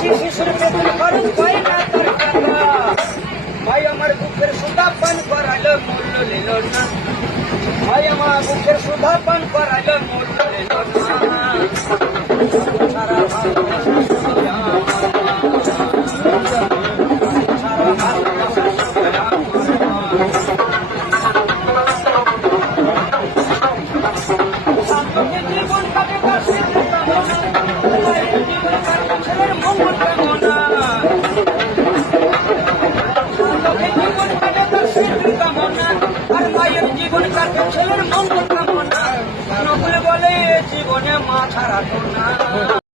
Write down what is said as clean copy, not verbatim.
শিশুর বেতন খরচ পায় না তার টাকা। ভাই আমার বুকের সুধা পান করাইলো মূল্য নিল না। ভাই আমার বুকের সুধা পান করাইলো মূল্য নিল না। সারা ভালোবাসা শুধু আমার সারা ভালোবাসা শুধু আমার জীবন কাটে তার স্মৃতি কামনা। মায়ের জীবন কাটে ছেলের মঙ্গল কামনা। জীবন কাটে তার স্মৃতি কামনা। আর মায়ের জীবন কাটে ছেলের মঙ্গল কামনা। নকুল বলে জীবনে মা ছাড়া তো না।